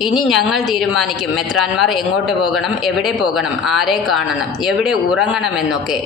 ഇനി ഞങ്ങൾ തീരുമാനിക്കും. മെത്രാന്മാർ എങ്ങോട്ട് പോകണം? എവിടെ പോകണം? ആരെ കാണണം? എവിടെ ഉറങ്ങണമെന്നൊക്കെ.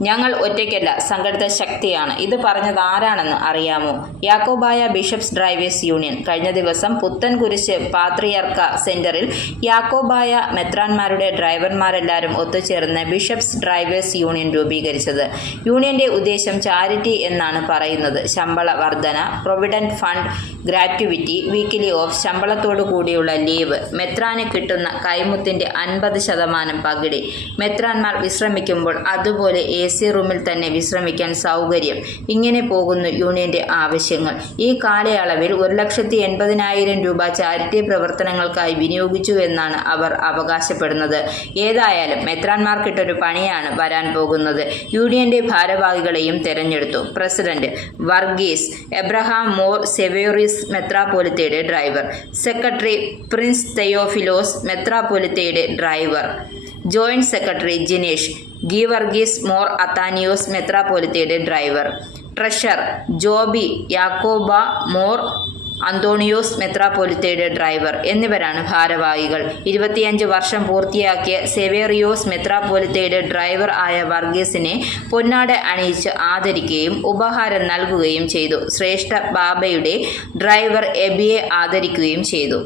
ഞങ്ങൾ ഒറ്റയ്ക്കല്ല സംഘടിത ശക്തിയാണ്. ഇത് പറഞ്ഞത് ആരാണെന്ന് അറിയാമോ? Yakobaya bishops drivers union. കഴിഞ്ഞ ദിവസം പുത്തൻകുരിശ് പാത്രിയർക്ക സെന്ററിൽ യാക്കോബായ മെത്രാന്മാരുടെ ഡ്രൈവർമാരെല്ലാവരും ഒത്തുചേർന്ന് ബിഷപ്സ് ഡ്രൈവേഴ്സ് യൂണിയൻ രൂപീകരിച്ചത്. യൂണിയന്റെ ഉദ്ദേശം ചാരിറ്റി എന്നാണ് പറയുന്നത്. ശമ്പള വർധന provident fund gratuity weekly off ശമ്പളത്തോടു കൂടിയുള്ള ലീവ് മെത്രാന് കിട്ടുന്ന കൈമുത്തിന്റെ അൻപത് ശതമാനം പകിടി മെത്രാൻമാർ വിശ്രമിക്കുമ്പോൾ അതുപോലെ എ സി റൂമിൽ തന്നെ വിശ്രമിക്കാൻ സൗകര്യം. ഇങ്ങനെ പോകുന്നു യൂണിയന്റെ ആവശ്യങ്ങൾ. ഈ കാലയളവിൽ ഒരു ലക്ഷത്തി എൺപതിനായിരം രൂപ ചാരിറ്റി പ്രവർത്തനങ്ങൾക്കായി വിനിയോഗിച്ചു എന്നാണ് അവർ അവകാശപ്പെടുന്നത്. ഏതായാലും മെത്രാൻമാർക്കിട്ടൊരു പണിയാണ് വരാൻ പോകുന്നത്. യൂണിയന്റെ ഭാരവാഹികളെയും തെരഞ്ഞെടുത്തു. പ്രസിഡന്റ് വർഗീസ് എബ്രഹാം മോർ സെവേറിസ് മെത്രാപോലിത്തയുടെ driver. Secretary Prince Theophilos മെത്രാപോലിത്തയുടെ driver. Joint secretary Jinesh Geevarghese Mor Athanasios മെത്രാപോലിത്തയുടെ driver. Treasurer Joby Yakoba Mor Anthonios മെത്രാപോലിത്തയുടെ ഡ്രൈവർ എന്നിവരാണ് ഭാരവാഹികൾ. ഇരുപത്തിയഞ്ച് വർഷം പൂർത്തിയാക്കിയ സെവേറിയോസ് മെത്രാപോലിത്തയുടെ ഡ്രൈവർ ആയ വർഗീസിനെ പൊന്നാട അണിയിച്ച് ആദരിക്കുകയും ഉപഹാരം നൽകുകയും ചെയ്തു. ശ്രേഷ്ഠ ബാബയുടെ ഡ്രൈവർ എബിയെ ആദരിക്കുകയും ചെയ്തു.